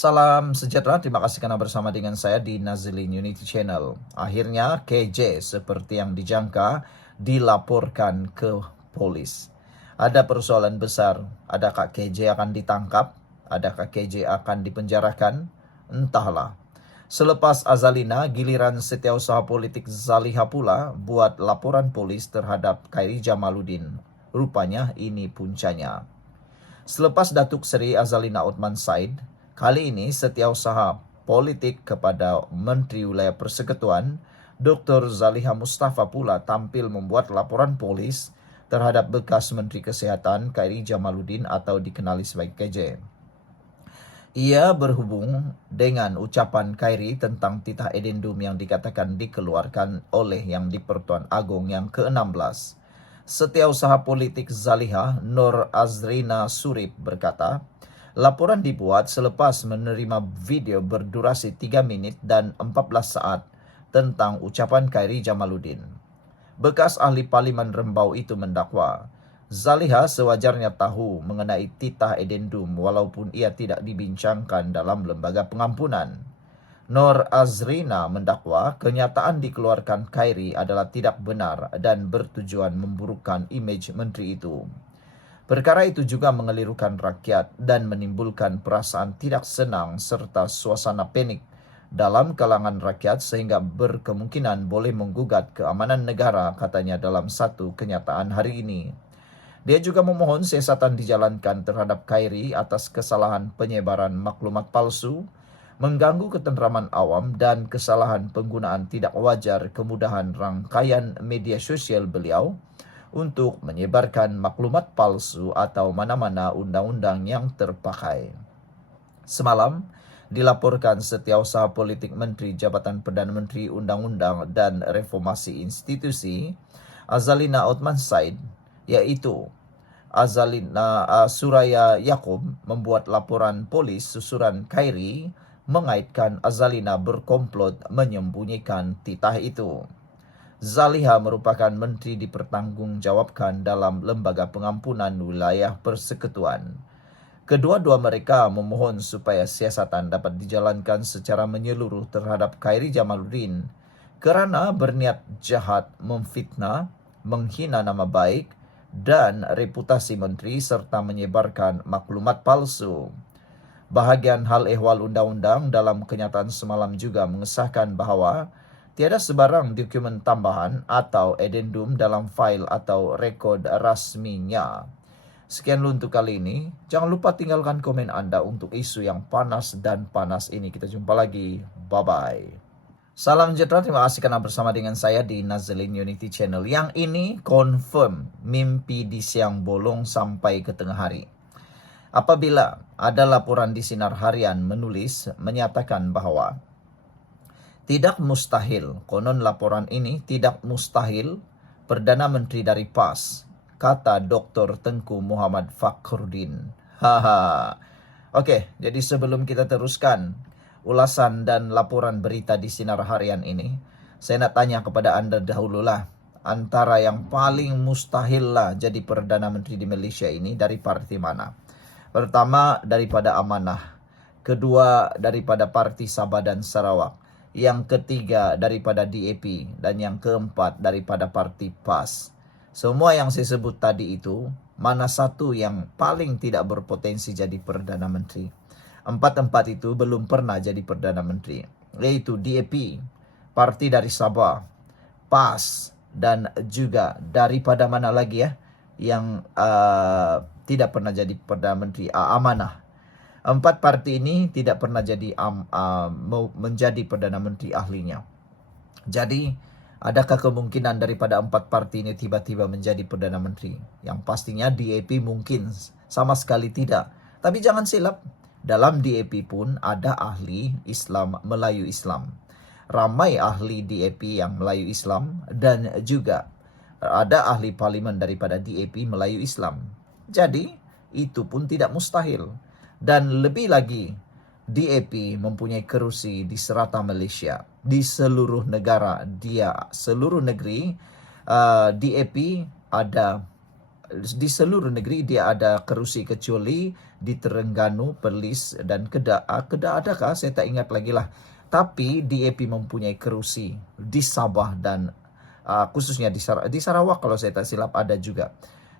Salam sejahtera, terima kasih karena bersama dengan saya di Nazilin Unity Channel. Akhirnya KJ seperti yang dijangka dilaporkan ke polis. Ada persoalan besar, adakah KJ akan ditangkap? Adakah KJ akan dipenjarakan? Entahlah. Selepas Azalina, giliran setiausaha politik Zaliha pula buat laporan polis terhadap Khairi Jamaluddin. Rupanya ini puncanya. Selepas Datuk Seri Azalina Othman Said, kali ini setiausaha politik kepada Menteri Wilayah Persekutuan, Dr. Zaliha Mustafa pula tampil membuat laporan polis terhadap bekas Menteri Kesehatan Khairi Jamaluddin atau dikenali sebagai KJ. Ia berhubung dengan ucapan Khairi tentang titah edendum yang dikatakan dikeluarkan oleh Yang di-Pertuan Agong yang ke-16. Setiausaha politik Zaliha, Nur Azrina Surip berkata, laporan dibuat selepas menerima video berdurasi 3 minit dan 14 saat tentang ucapan Khairi Jamaluddin. Bekas ahli Parlimen Rembau itu mendakwa, Zaliha sewajarnya tahu mengenai titah edendum walaupun ia tidak dibincangkan dalam lembaga pengampunan. Nur Azrina mendakwa kenyataan dikeluarkan Khairi adalah tidak benar dan bertujuan memburukkan imej menteri itu. Perkara itu juga mengelirukan rakyat dan menimbulkan perasaan tidak senang serta suasana panik dalam kalangan rakyat sehingga berkemungkinan boleh menggugat keamanan negara, katanya dalam satu kenyataan hari ini. Dia juga memohon siasatan dijalankan terhadap Khairi atas kesalahan penyebaran maklumat palsu, mengganggu ketenteraman awam dan kesalahan penggunaan tidak wajar kemudahan rangkaian media sosial beliau untuk menyebarkan maklumat palsu atau mana-mana undang-undang yang terpakai. Semalam, dilaporkan Setiausaha Politik Menteri Jabatan Perdana Menteri Undang-Undang dan Reformasi Institusi, Azalina Othman Said, yaitu Azalina Suraya Yaakob, membuat laporan polis susuran Khairi mengaitkan Azalina berkomplot menyembunyikan titah itu. Zaliha merupakan menteri dipertanggungjawabkan dalam Lembaga Pengampunan Wilayah Persekutuan. Kedua-dua mereka memohon supaya siasatan dapat dijalankan secara menyeluruh terhadap Khairi Jamaluddin kerana berniat jahat memfitnah, menghina nama baik dan reputasi menteri serta menyebarkan maklumat palsu. Bahagian hal ehwal undang-undang dalam kenyataan semalam juga mengesahkan bahawa tiada sebarang dokumen tambahan atau edendum dalam fail atau rekod rasminya. Sekian dulu untuk kali ini. Jangan lupa tinggalkan komen anda untuk isu yang panas dan panas ini. Kita jumpa lagi. Bye-bye. Salam sejahtera, terima kasih karena bersama dengan saya di Nazilin Unity Channel. Yang ini confirm mimpi di siang bolong sampai ke tengah hari. Apabila ada laporan di Sinar Harian menyatakan bahwa tidak mustahil, konon laporan ini tidak mustahil Perdana Menteri dari PAS, kata Dr. Tengku Muhammad Fakhruddin. Haha. Oke, jadi sebelum kita teruskan ulasan dan laporan berita di Sinar Harian ini, saya nak tanya kepada anda dahululah, antara yang paling mustahil lah jadi Perdana Menteri di Malaysia ini dari parti mana? Pertama daripada Amanah, kedua daripada Parti Sabah dan Sarawak, yang ketiga daripada DAP, dan yang keempat daripada Parti PAS. Semua yang saya sebut tadi itu, mana satu yang paling tidak berpotensi jadi Perdana Menteri? Empat-empat itu belum pernah jadi Perdana Menteri, yaitu DAP, Parti dari Sabah, PAS, dan juga daripada mana lagi ya, yang tidak pernah jadi Perdana Menteri, Amanah. Empat parti ini tidak pernah jadi menjadi Perdana Menteri ahlinya. Jadi, adakah kemungkinan daripada empat parti ini tiba-tiba menjadi Perdana Menteri? Yang pastinya DAP mungkin sama sekali tidak. Tapi jangan silap, dalam DAP pun ada ahli Islam Melayu Islam. Ramai ahli DAP yang Melayu Islam dan juga ada ahli parlimen daripada DAP Melayu Islam. Jadi, itu pun tidak mustahil. Dan lebih lagi, DAP mempunyai kerusi di serata Malaysia. Di seluruh negara, seluruh negeri, DAP ada di seluruh negeri dia ada kerusi kecuali di Terengganu, Perlis dan Kedah. Kedah adakah? Saya tak ingat lagi lah. Tapi DAP mempunyai kerusi di Sabah dan khususnya di Sarawak kalau saya tak silap ada juga.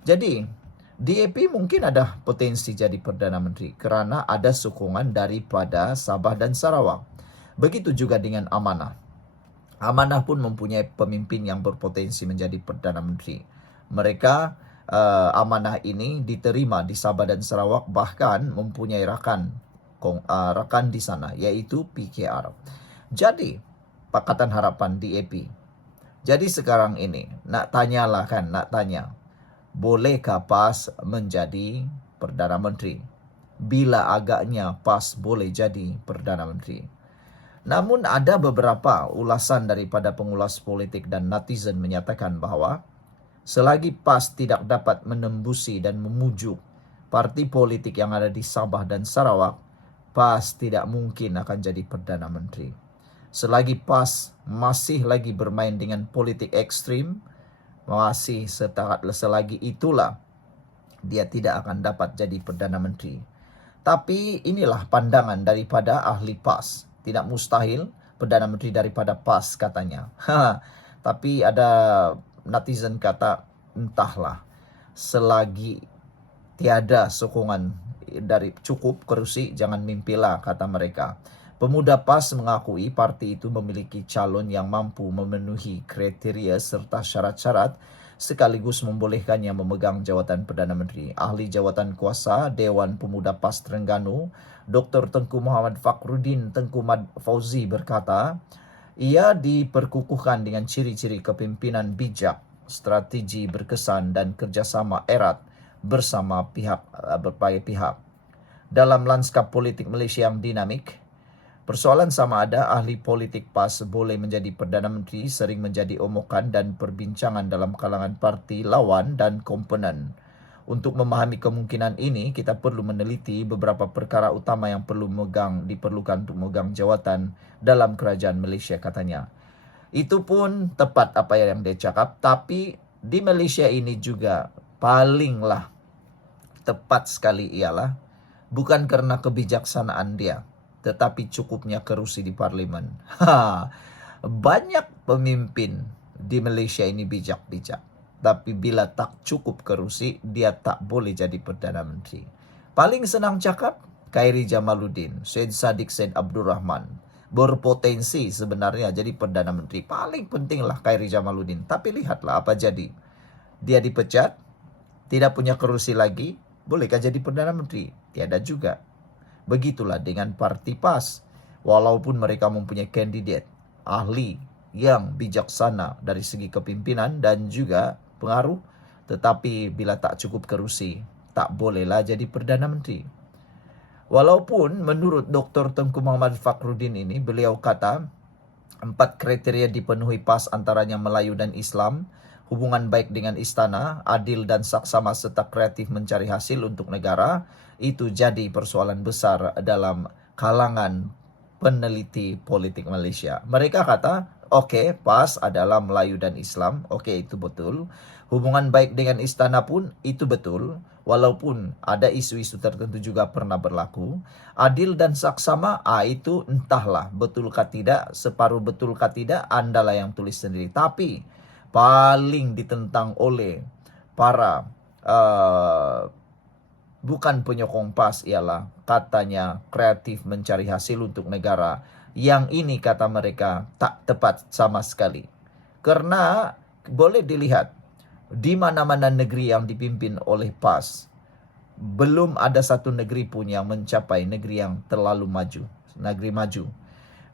Jadi DAP mungkin ada potensi jadi Perdana Menteri kerana ada sokongan daripada Sabah dan Sarawak. Begitu juga dengan Amanah. Amanah pun mempunyai pemimpin yang berpotensi menjadi Perdana Menteri. Mereka Amanah ini diterima di Sabah dan Sarawak, bahkan mempunyai rakan di sana, yaitu PKR. Jadi Pakatan Harapan DAP. Jadi sekarang ini nak tanya, bolehkah PAS menjadi Perdana Menteri? Bila agaknya PAS boleh jadi Perdana Menteri? Namun ada beberapa ulasan daripada pengulas politik dan netizen menyatakan bahawa selagi PAS tidak dapat menembusi dan memujuk parti politik yang ada di Sabah dan Sarawak, PAS tidak mungkin akan jadi Perdana Menteri. Selagi PAS masih lagi bermain dengan politik ekstrim, selagi itulah dia tidak akan dapat jadi Perdana Menteri. Tapi inilah pandangan daripada ahli PAS. Tidak mustahil Perdana Menteri daripada PAS katanya. Tapi ada netizen kata, entahlah, selagi tiada sokongan dari cukup kerusi, jangan mimpilah, kata mereka. Pemuda PAS mengakui parti itu memiliki calon yang mampu memenuhi kriteria serta syarat-syarat sekaligus membolehkannya memegang jawatan Perdana Menteri. Ahli Jawatan Kuasa Dewan Pemuda PAS Terengganu, Dr. Tengku Muhammad Fakhruddin Tengku Fauzi berkata, ia diperkukuhkan dengan ciri-ciri kepimpinan bijak, strategi berkesan dan kerjasama erat bersama berbagai pihak. Dalam lanskap politik Malaysia yang dinamik, persoalan sama ada ahli politik PAS boleh menjadi Perdana Menteri sering menjadi omokan dan perbincangan dalam kalangan parti lawan dan komponen. Untuk memahami kemungkinan ini, kita perlu meneliti beberapa perkara utama yang diperlukan untuk memegang jawatan dalam kerajaan Malaysia, katanya. Itu pun tepat apa yang dia cakap, tapi di Malaysia ini juga palinglah tepat sekali ialah bukan karena kebijaksanaan dia, tetapi cukupnya kerusi di parlimen. Banyak pemimpin di Malaysia ini bijak-bijak. Tapi bila tak cukup kerusi, dia tak boleh jadi Perdana Menteri. Paling senang cakap, Khairi Jamaluddin, Syed Saddiq Syed Abdul Rahman. Berpotensi sebenarnya jadi Perdana Menteri. Paling pentinglah Khairi Jamaluddin. Tapi lihatlah apa jadi. Dia dipecat, tidak punya kerusi lagi, bolehkah jadi Perdana Menteri? Tiada juga. Begitulah dengan parti PAS. Walaupun mereka mempunyai kandidat ahli yang bijaksana dari segi kepimpinan dan juga pengaruh, tetapi bila tak cukup kerusi, tak bolehlah jadi Perdana Menteri. Walaupun menurut Dr. Tengku Muhammad Fakhruddin ini, beliau kata 4 kriteria dipenuhi PAS, antaranya Melayu dan Islam, hubungan baik dengan istana, adil dan saksama serta kreatif mencari hasil untuk negara. Itu jadi persoalan besar dalam kalangan peneliti politik Malaysia. Mereka kata, okey, PAS adalah Melayu dan Islam. Okey, itu betul. Hubungan baik dengan istana pun itu betul. Walaupun ada isu-isu tertentu juga pernah berlaku. Adil dan saksama, itu entahlah betulkah tidak, separuh betulkah tidak, andalah yang tulis sendiri. Tapi paling ditentang oleh para bukan penyokong PAS ialah katanya kreatif mencari hasil untuk negara. Yang ini kata mereka tak tepat sama sekali. Karena boleh dilihat di mana-mana negeri yang dipimpin oleh PAS, belum ada satu negeri pun yang mencapai negeri yang terlalu maju. Negeri maju.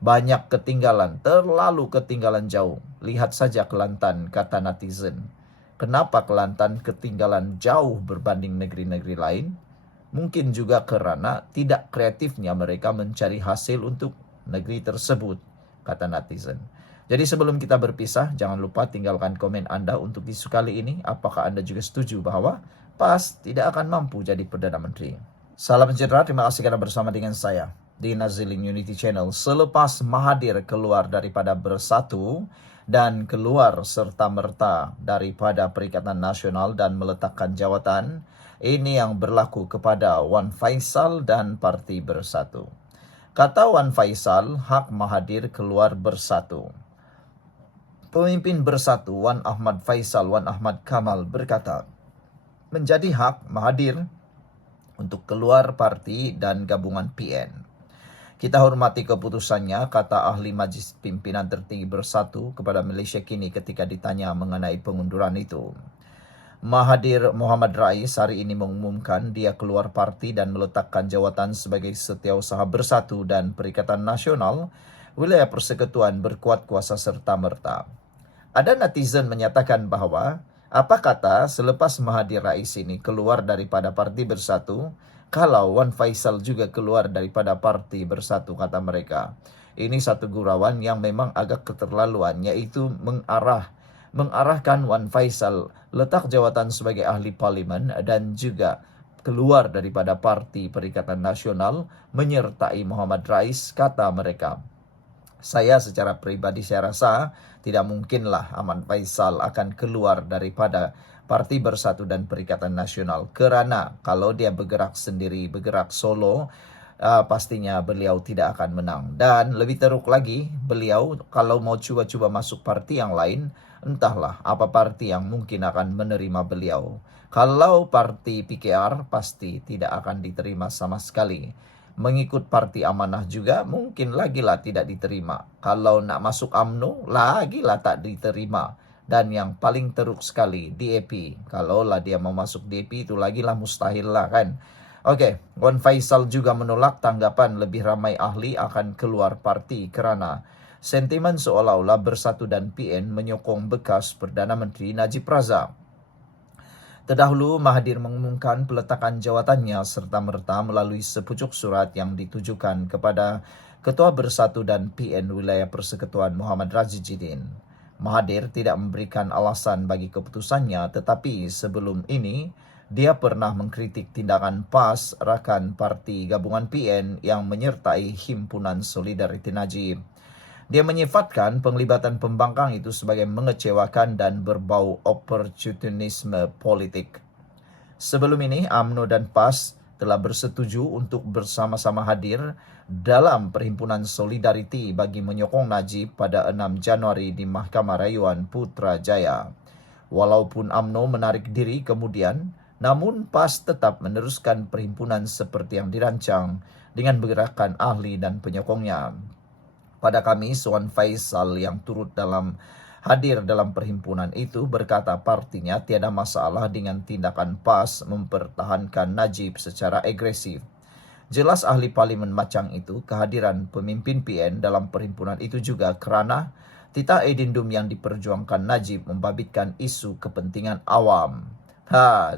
Banyak ketinggalan, terlalu ketinggalan jauh. Lihat saja Kelantan, kata netizen. Kenapa Kelantan ketinggalan jauh berbanding negeri-negeri lain? Mungkin juga kerana tidak kreatifnya mereka mencari hasil untuk negeri tersebut, kata netizen. Jadi sebelum kita berpisah, jangan lupa tinggalkan komen anda untuk isu kali ini. Apakah anda juga setuju bahwa PAS tidak akan mampu jadi Perdana Menteri? Salam sejahtera, terima kasih kerana bersama dengan saya di Nazilin Unity Channel. Selepas Mahathir keluar daripada Bersatu, dan keluar serta-merta daripada Perikatan Nasional dan meletakkan jawatan. Ini yang berlaku kepada Wan Faisal dan Parti Bersatu. Kata Wan Faisal, hak Mahathir keluar bersatu. Pemimpin Bersatu Wan Ahmad Faisal Wan Ahmad Kamal berkata, menjadi hak Mahathir untuk keluar parti dan gabungan PN. Kita hormati keputusannya, kata ahli Majlis Pimpinan Tertinggi Bersatu kepada Malaysia Kini ketika ditanya mengenai pengunduran itu. Mahathir Mohamad Rais hari ini mengumumkan dia keluar parti dan meletakkan jawatan sebagai Setiausaha Bersatu dan Perikatan Nasional Wilayah Persekutuan berkuat kuasa serta-merta. Ada netizen menyatakan bahwa, apa kata selepas Mahathir Rais ini keluar daripada Parti Bersatu, kalau Wan Faisal juga keluar daripada Parti Bersatu, kata mereka. Ini satu gurauan yang memang agak keterlaluan, yaitu mengarahkan Wan Faisal letak jawatan sebagai ahli parlimen dan juga keluar daripada Parti Perikatan Nasional menyertai Mohamad Rais, kata mereka. Saya secara pribadi saya rasa tidak mungkinlah Ahmad Faisal akan keluar daripada Parti Bersatu dan Perikatan Nasional, kerana kalau dia bergerak sendiri, bergerak solo, pastinya beliau tidak akan menang. Dan lebih teruk lagi, beliau kalau mau cuba-cuba masuk parti yang lain, entahlah apa parti yang mungkin akan menerima beliau. Kalau parti PKR pasti tidak akan diterima sama sekali. Mengikut Parti Amanah juga mungkin lagilah tidak diterima. Kalau nak masuk UMNO, lagilah tak diterima. Dan yang paling teruk sekali, DAP. Kalaulah dia mau masuk DAP, itu lagilah mustahil lah kan. Oke, Wan Faisal juga menolak tanggapan lebih ramai ahli akan keluar parti kerana sentimen seolah-olah Bersatu dan PN menyokong bekas Perdana Menteri Najib Razak. Terdahulu, Mahathir mengumumkan peletakan jawatannya serta-merta melalui sepucuk surat yang ditujukan kepada Ketua Bersatu dan PN Wilayah Persekutuan Muhammad Razizuddin. Mahathir tidak memberikan alasan bagi keputusannya, tetapi sebelum ini, dia pernah mengkritik tindakan PAS, rakan parti gabungan PN yang menyertai Himpunan Solidariti Najib. Dia menyifatkan penglibatan pembangkang itu sebagai mengecewakan dan berbau oportunisme politik. Sebelum ini, UMNO dan PAS telah bersetuju untuk bersama-sama hadir dalam Perhimpunan Solidariti bagi menyokong Najib pada 6 Januari di Mahkamah Rayuan Putrajaya. Walaupun UMNO menarik diri kemudian, namun PAS tetap meneruskan perhimpunan seperti yang dirancang dengan bergerakan ahli dan penyokongnya. Pada Kamis, Wan Faisal yang turut hadir dalam perhimpunan itu berkata partinya tiada masalah dengan tindakan PAS mempertahankan Najib secara agresif. Jelas ahli parlimen macam itu, kehadiran pemimpin PN dalam perhimpunan itu juga kerana titah edendum yang diperjuangkan Najib membabitkan isu kepentingan awam.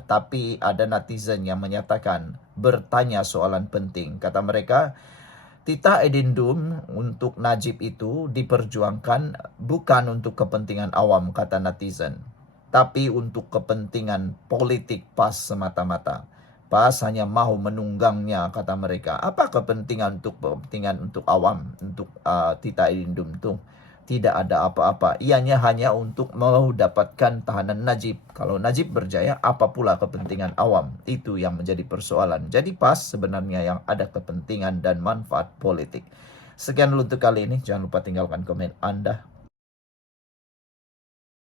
Tapi ada netizen yang menyatakan bertanya soalan penting. Kata mereka, titah edendum untuk Najib itu diperjuangkan bukan untuk kepentingan awam, kata netizen, tapi untuk kepentingan politik PAS semata-mata. PAS hanya mahu menunggangnya, kata mereka. Apa kepentingan untuk awam, untuk titah edendum itu? Tidak ada apa-apa. Ianya hanya untuk mau dapatkan tahanan Najib. Kalau Najib berjaya, apa pula kepentingan awam? Itu yang menjadi persoalan. Jadi PAS sebenarnya yang ada kepentingan dan manfaat politik. Sekian dulu untuk kali ini. Jangan lupa tinggalkan komen Anda.